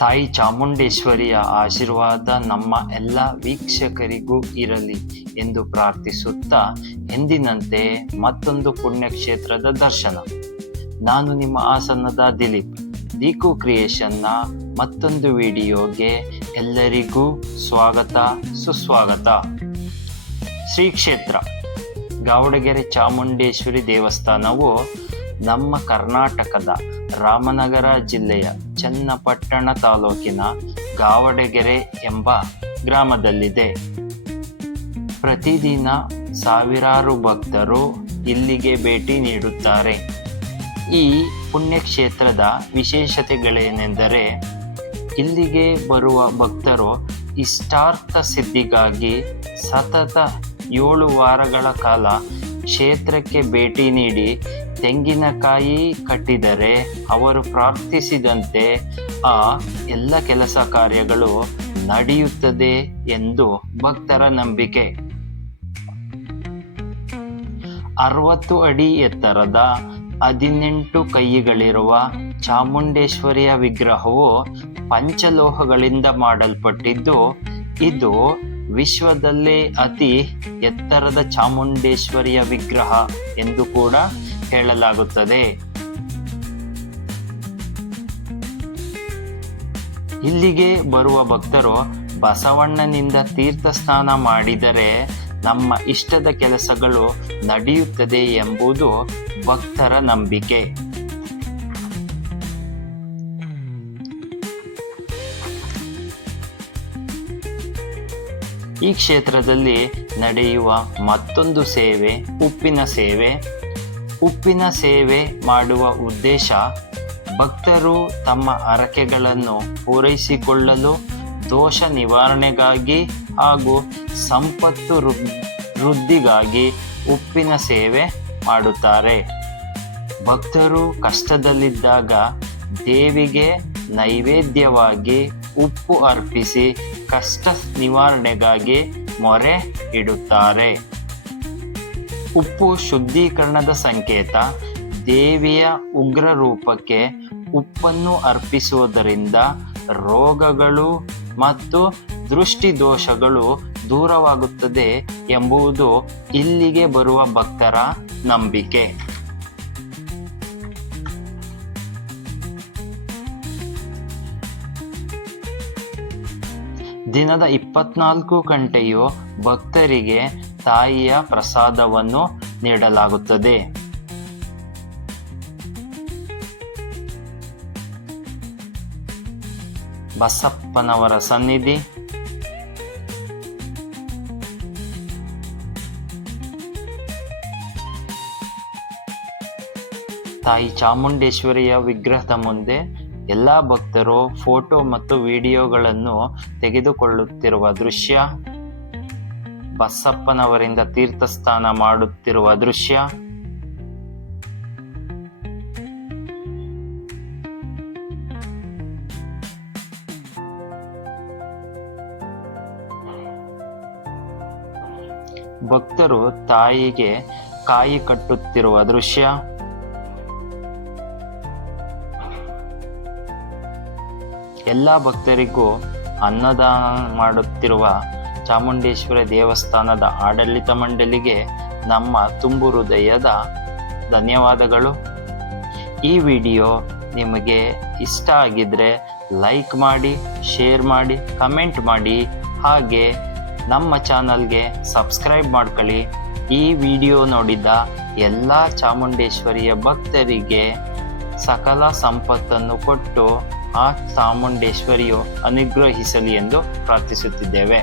ತಾಯಿ ಚಾಮುಂಡೇಶ್ವರಿಯ ಆಶೀರ್ವಾದ ನಮ್ಮ ಎಲ್ಲ ವೀಕ್ಷಕರಿಗೂ ಇರಲಿ ಎಂದು ಪ್ರಾರ್ಥಿಸುತ್ತಾ ಎಂದಿನಂತೆ ಮತ್ತೊಂದು ಪುಣ್ಯಕ್ಷೇತ್ರದ ದರ್ಶನ. ನಾನು ನಿಮ್ಮ ಆಸನ್ನದ ದಿಲೀಪ್. ದೀಕು ಕ್ರಿಯೇಷನ್ನ ಮತ್ತೊಂದು ವಿಡಿಯೋಗೆ ಎಲ್ಲರಿಗೂ ಸ್ವಾಗತ ಸುಸ್ವಾಗತ. ಶ್ರೀ ಕ್ಷೇತ್ರ ಗಾವಡಗೆರೆ ಚಾಮುಂಡೇಶ್ವರಿ ದೇವಸ್ಥಾನವು ನಮ್ಮ ಕರ್ನಾಟಕದ ರಾಮನಗರ ಜಿಲ್ಲೆಯ ಚನ್ನಪಟ್ಟಣ ತಾಲೂಕಿನ ಗಾವಡಗೆರೆ ಎಂಬ ಗ್ರಾಮದಲ್ಲಿದೆ. ಪ್ರತಿದಿನ ಸಾವಿರಾರು ಭಕ್ತರು ಇಲ್ಲಿಗೆ ಭೇಟಿ ನೀಡುತ್ತಾರೆ. ಈ ಪುಣ್ಯಕ್ಷೇತ್ರದ ವಿಶೇಷತೆಗಳೇನೆಂದರೆ, ಇಲ್ಲಿಗೆ ಬರುವ ಭಕ್ತರು ಇಷ್ಟಾರ್ಥ ಸಿದ್ಧಿಗಾಗಿ ಸತತ 7 ವಾರಗಳ ಕಾಲ ಕ್ಷೇತ್ರಕ್ಕೆ ಭೇಟಿ ನೀಡಿ ತೆಂಗಿನಕಾಯಿ ಕಟ್ಟಿದರೆ ಅವರು ಪ್ರಾರ್ಥಿಸಿದಂತೆ ಆ ಎಲ್ಲ ಕೆಲಸ ಕಾರ್ಯಗಳು ನಡೆಯುತ್ತದೆ ಎಂದು ಭಕ್ತರ ನಂಬಿಕೆ. 60 ಅಡಿ ಎತ್ತರದ 18 ಕೈಗಳಿರುವ ಚಾಮುಂಡೇಶ್ವರಿಯ ವಿಗ್ರಹವು ಪಂಚಲೋಹಗಳಿಂದ ಮಾಡಲ್ಪಟ್ಟಿದ್ದು, ಇದು ವಿಶ್ವದಲ್ಲೇ ಅತಿ ಎತ್ತರದ ಚಾಮುಂಡೇಶ್ವರಿಯ ವಿಗ್ರಹ ಎಂದು ಕೂಡ ಹೇಳಲಾಗುತ್ತದೆ. ಇಲ್ಲಿಗೆ ಬರುವ ಭಕ್ತರು ಬಸವಣ್ಣನಿಂದ ತೀರ್ಥ ಸ್ನಾನ ಮಾಡಿದರೆ ನಮ್ಮ ಇಷ್ಟದ ಕೆಲಸಗಳು ನಡೆಯುತ್ತದೆ ಎಂಬುದು ಭಕ್ತರ ನಂಬಿಕೆ. ಈ ಕ್ಷೇತ್ರದಲ್ಲಿ ನಡೆಯುವ ಮತ್ತೊಂದು ಸೇವೆ ಉಪ್ಪಿನ ಸೇವೆ. ಉಪ್ಪಿನ ಸೇವೆ ಮಾಡುವ ಉದ್ದೇಶ ಭಕ್ತರು ತಮ್ಮ ಹರಕೆಗಳನ್ನು ಪೂರೈಸಿಕೊಳ್ಳಲು, ದೋಷ ನಿವಾರಣೆಗಾಗಿ ಹಾಗೂ ಸಂಪತ್ತು ವೃದ್ಧಿಗಾಗಿ ಉಪ್ಪಿನ ಸೇವೆ ಮಾಡುತ್ತಾರೆ. ಭಕ್ತರು ಕಷ್ಟದಲ್ಲಿದ್ದಾಗ ದೇವಿಗೆ ನೈವೇದ್ಯವಾಗಿ ಉಪ್ಪು ಅರ್ಪಿಸಿ ಕಷ್ಟ ನಿವಾರಣೆಗಾಗಿ ಮೊರೆ ಇಡುತ್ತಾರೆ. ಉಪ್ಪು ಶುದ್ಧೀಕರಣದ ಸಂಕೇತ. ದೇವಿಯ ಉಗ್ರ ರೂಪಕ್ಕೆ ಉಪ್ಪನ್ನು ಅರ್ಪಿಸುವುದರಿಂದ ರೋಗಗಳು ಮತ್ತು ದೃಷ್ಟಿ ದೋಷಗಳು ದೂರವಾಗುತ್ತದೆ ಎಂಬುದು ಇಲ್ಲಿಗೆ ಬರುವ ಭಕ್ತರ ನಂಬಿಕೆ. ದಿನದ 24 ಗಂಟೆಯೂ ಭಕ್ತರಿಗೆ ತಾಯಿಯ ಪ್ರಸಾದವನ್ನು ನೀಡಲಾಗುತ್ತದೆ. ಬಸಪ್ಪನವರ ಸನ್ನಿಧಿ, ತಾಯಿ ಚಾಮುಂಡೇಶ್ವರಿಯ ವಿಗ್ರಹದ ಮುಂದೆ ಎಲ್ಲ ಭಕ್ತರು ಫೋಟೋ ಮತ್ತು ವಿಡಿಯೋಗಳನ್ನು ತೆಗೆದುಕೊಳ್ಳುತ್ತಿರುವ ದೃಶ್ಯ, ಬಸಪ್ಪನವರಿಂದ ತೀರ್ಥಸ್ನಾನ ಮಾಡುತ್ತಿರುವ ದೃಶ್ಯ, ಭಕ್ತರು ತಾಯಿಗೆ ಕಾಯಿ ಕಟ್ಟುತ್ತಿರುವ ದೃಶ್ಯ, ಎಲ್ಲ ಭಕ್ತರಿಗೂ ಅನ್ನದಾನ ಮಾಡುತ್ತಿರುವ ಚಾಮುಂಡೇಶ್ವರಿ ದೇವಸ್ಥಾನದ ಆಡಳಿತ ಮಂಡಳಿಗೆ ನಮ್ಮ ತುಂಬು ಹೃದಯದ ಧನ್ಯವಾದಗಳು. ಈ ವಿಡಿಯೋ ನಿಮಗೆ ಇಷ್ಟ ಆಗಿದ್ರೆ ಲೈಕ್ ಮಾಡಿ, ಶೇರ್ ಮಾಡಿ, ಕಮೆಂಟ್ ಮಾಡಿ, ಹಾಗೆ ನಮ್ಮ ಚಾನಲ್ಗೆ ಸಬ್ಸ್ಕ್ರೈಬ್ ಮಾಡ್ಕೊಳ್ಳಿ. ಈ ವಿಡಿಯೋ ನೋಡಿದ ಎಲ್ಲ ಚಾಮುಂಡೇಶ್ವರಿಯ ಭಕ್ತರಿಗೆ ಸಕಲ ಸಂಪತ್ತನ್ನು ಕೊಟ್ಟು ಆ ಚಾಮುಂಡೇಶ್ವರಿಯು ಅನುಗ್ರಹಿಸಲಿ ಎಂದು ಪ್ರಾರ್ಥಿಸುತ್ತಿದ್ದೇವೆ.